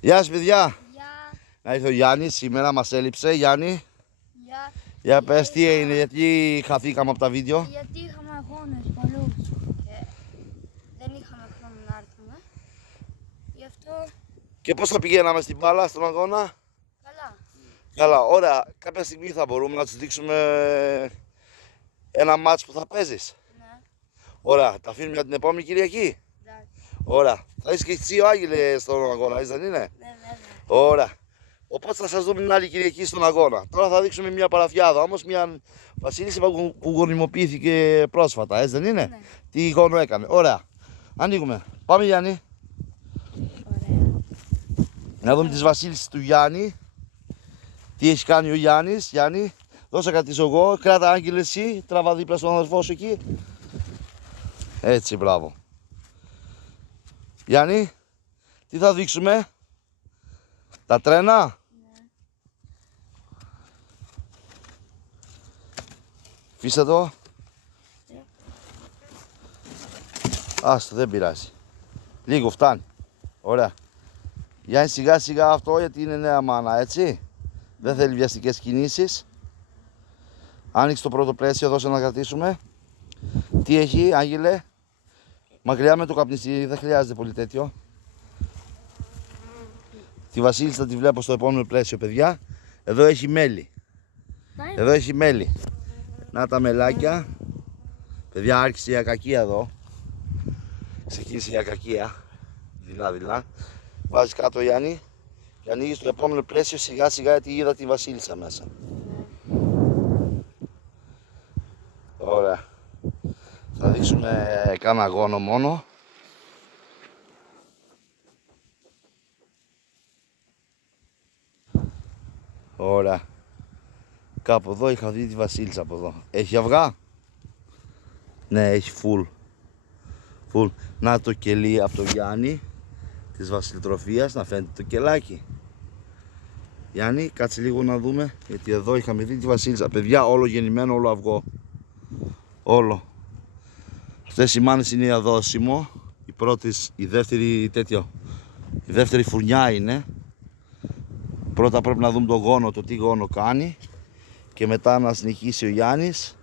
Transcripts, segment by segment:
Γεια σας παιδιά. Γεια. Να ήρθε ο Γιάννης, σήμερα μας έλειψε. Γιάννη, Γεια. για πες τι έγινε, γιατί χαθήκαμε από τα βίντεο. Γιατί είχαμε αγώνες πολλούς και δεν είχαμε χρόνο να έρθουμε. Γι' αυτό Και πώς θα πηγαίναμε στην μπάλα, στον αγώνα. καλά. Καλά, ωραία. Κάποια στιγμή θα μπορούμε να τους δείξουμε ένα μάτς που θα παίζεις. Ναι. Ωραία, τα αφήνουμε για την επόμενη Κυριακή. Εντάξει. Ωραία. Θα είσαι και εσύ ο Άγγελε στον αγώνα, έτσι δεν είναι. Ναι, βέβαια. Ωραία. Οπότε θα σας δούμε την άλλη Κυριακή στον αγώνα. Τώρα θα δείξουμε μια παραφιάδα, όμως μια βασίλισσα που γονιμοποιήθηκε πρόσφατα, έτσι δεν είναι. Ναι. Τι γόνο έκανε. Ωραία. Ανοίγουμε. Πάμε Γιάννη. Ωραία. Να δούμε τις βασίλισσες του Γιάννη. Τι έχει κάνει ο Γιάννης. Γιάννη, δώσα κρατήσω εγώ. Κράτα Άγγελε εσύ. Τραβά δίπλα στον αδερφό σου εκεί. Έτσι, μπράβο. Γιάννη, τι θα δείξουμε. Τα τρένα. Ναι. Φύσε το. Άστο, δεν πειράζει. Λίγο φτάνει. Ωραία. Γιάννη, σιγά σιγά αυτό, γιατί είναι νέα μάνα, έτσι. Δεν θέλει βιαστικές κινήσεις. Άνοιξε το πρώτο πλαίσιο, δώσε να κρατήσουμε. Τι έχει, Άγγελε. Μακριά με το καπνιστήρι, δεν χρειάζεται πολύ τέτοιο. Τη βασίλισσα θα τη βλέπω στο επόμενο πλαίσιο, παιδιά. Εδώ έχει μέλι. Εδώ έχει μέλι. Να τα μελάκια. Παιδιά, άρχισε η ακακία εδώ. Ξεκίνησε η ακακία. Δειλά. Βάζεις κάτω, Γιάννη. Και ανοίγεις το επόμενο πλαίσιο σιγά σιγά, γιατί είδα τη βασίλισσα μέσα. Ωραία. Θα δείξουμε κάνα αγώνο μόνο. Ωραία. Κάπου εδώ είχα δει τη βασίλισσα από εδώ. Έχει αυγά. Ναι, έχει full. Να το κελί από το Γιάννη της βασιλετροφίας, να φαίνεται το κελάκι. Γιάννη, κάτσε λίγο να δούμε, γιατί εδώ είχαμε δει τη βασίλισσα. Παιδιά, όλο γεννημένο, όλο αυγό. Όλο. Αυτές οι μάνες είναι η αδόσιμο. Η πρώτη, η δεύτερη φουρνιά είναι. Πρώτα πρέπει να δούμε το γόνο, το τι γόνο κάνει. Και μετά να συνεχίσει ο Γιάννης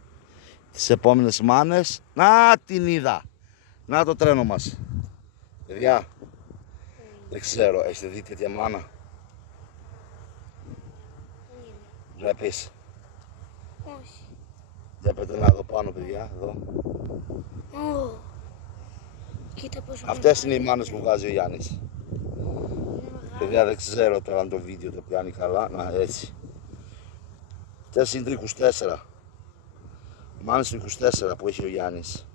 τις επόμενες μάνες. Να την είδα! Να το τρένο μας. Παιδιά, δεν ξέρω, έχετε δει τέτοια μάνα? Βλέπεις? Όχι. Βλέπετε να εδώ πάνω, παιδιά, εδώ. Κοίτα πόσο Αυτές είναι οι μάνες που βγάζει ο Γιάννης. είναι μεγάλο. Παιδιά, δεν ξέρω τώρα αν το βίντεο το πιάνει καλά. Να, έτσι. Αυτές είναι το 24. Μάνες το 24 που έχει ο Γιάννης.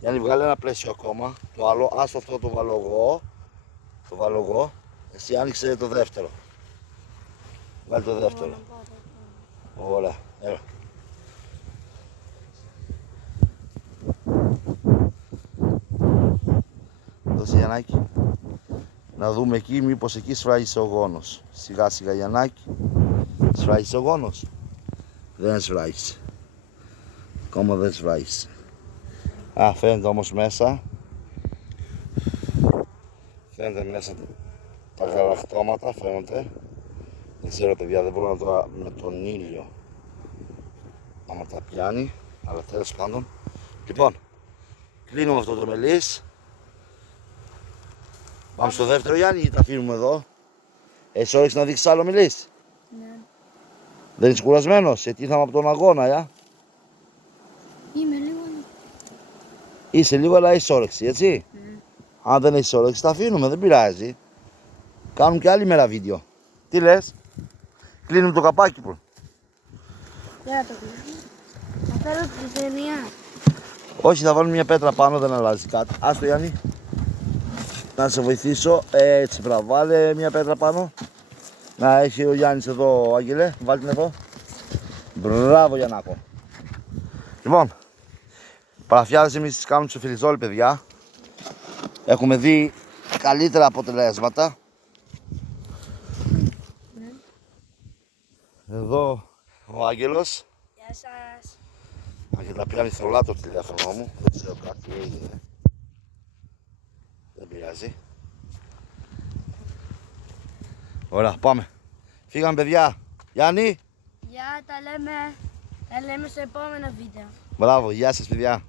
Γιάννη, βγάλε ένα πλαίσιο ακόμα. Το άλλο, άστο αυτό το βάλω εγώ. Το βάλω εγώ. Εσύ άνοιξε το δεύτερο. Βάλει το δεύτερο. Ωραία, έλα. Δώσε Γιαννάκη. Να δούμε εκεί, μήπως εκεί σφράγισε ο γόνος. Σιγά σιγά Γιαννάκη. Σφράγισε ο γόνος. Δεν σφράγισε. Ακόμα δεν σφράγισε. Α, φαίνεται όμως μέσα. Φαίνεται μέσα τα γαλακτώματα, φαίνονται. Δεν ξέρω παιδιά, δεν μπορώ να το με τον ήλιο άμα τα πιάνει, αλλά τέλος πάντων. Λοιπόν, κλείνουμε αυτό το μελής. Πάμε στο δεύτερο Γιάννη ή τα αφήνουμε εδώ? Έχεις όρεξη να δείξεις άλλο μελής? Ναι. Δεν είσαι κουρασμένος, γιατί ήρθαμε από τον αγώνα, Είμαι λίγο. Είσαι λίγο, αλλά έχεις όρεξη, έτσι. Αν δεν έχεις όρεξη, τα αφήνουμε, δεν πειράζει. Κάνουμε και άλλη μέρα βίντεο. Τι λες? Κλείνουμε το καπάκι που. Δεν θα το κλείσω. Θα φέρω τη ταινία. Όχι, θα βάλουμε μια πέτρα πάνω, δεν αλλάζει κάτι. Άστο Γιάννη. Να σε βοηθήσω. Έτσι, μπράβο. Βάλε μια πέτρα πάνω. Να έχει ο Γιάννης εδώ, Άγγελε. Βάλτε την εδώ. Μπράβο Γιαννάκο. Λοιπόν, παραφιάδες εμείς τις κάνουμε στο Φιλιζόλι, παιδιά. Έχουμε δει καλύτερα αποτελέσματα. Εδώ ο Άγγελος. Γεια σας. Αν και τα πιάνει θολά το τηλέφωνο μου, δεν ξέρω κάτι έγινε. Δεν πειράζει. Ωραία, πάμε. Φύγαμε, παιδιά. Γιάννη. Γεια, τα λέμε στο επόμενο βίντεο. Μπράβο, γεια σας, παιδιά.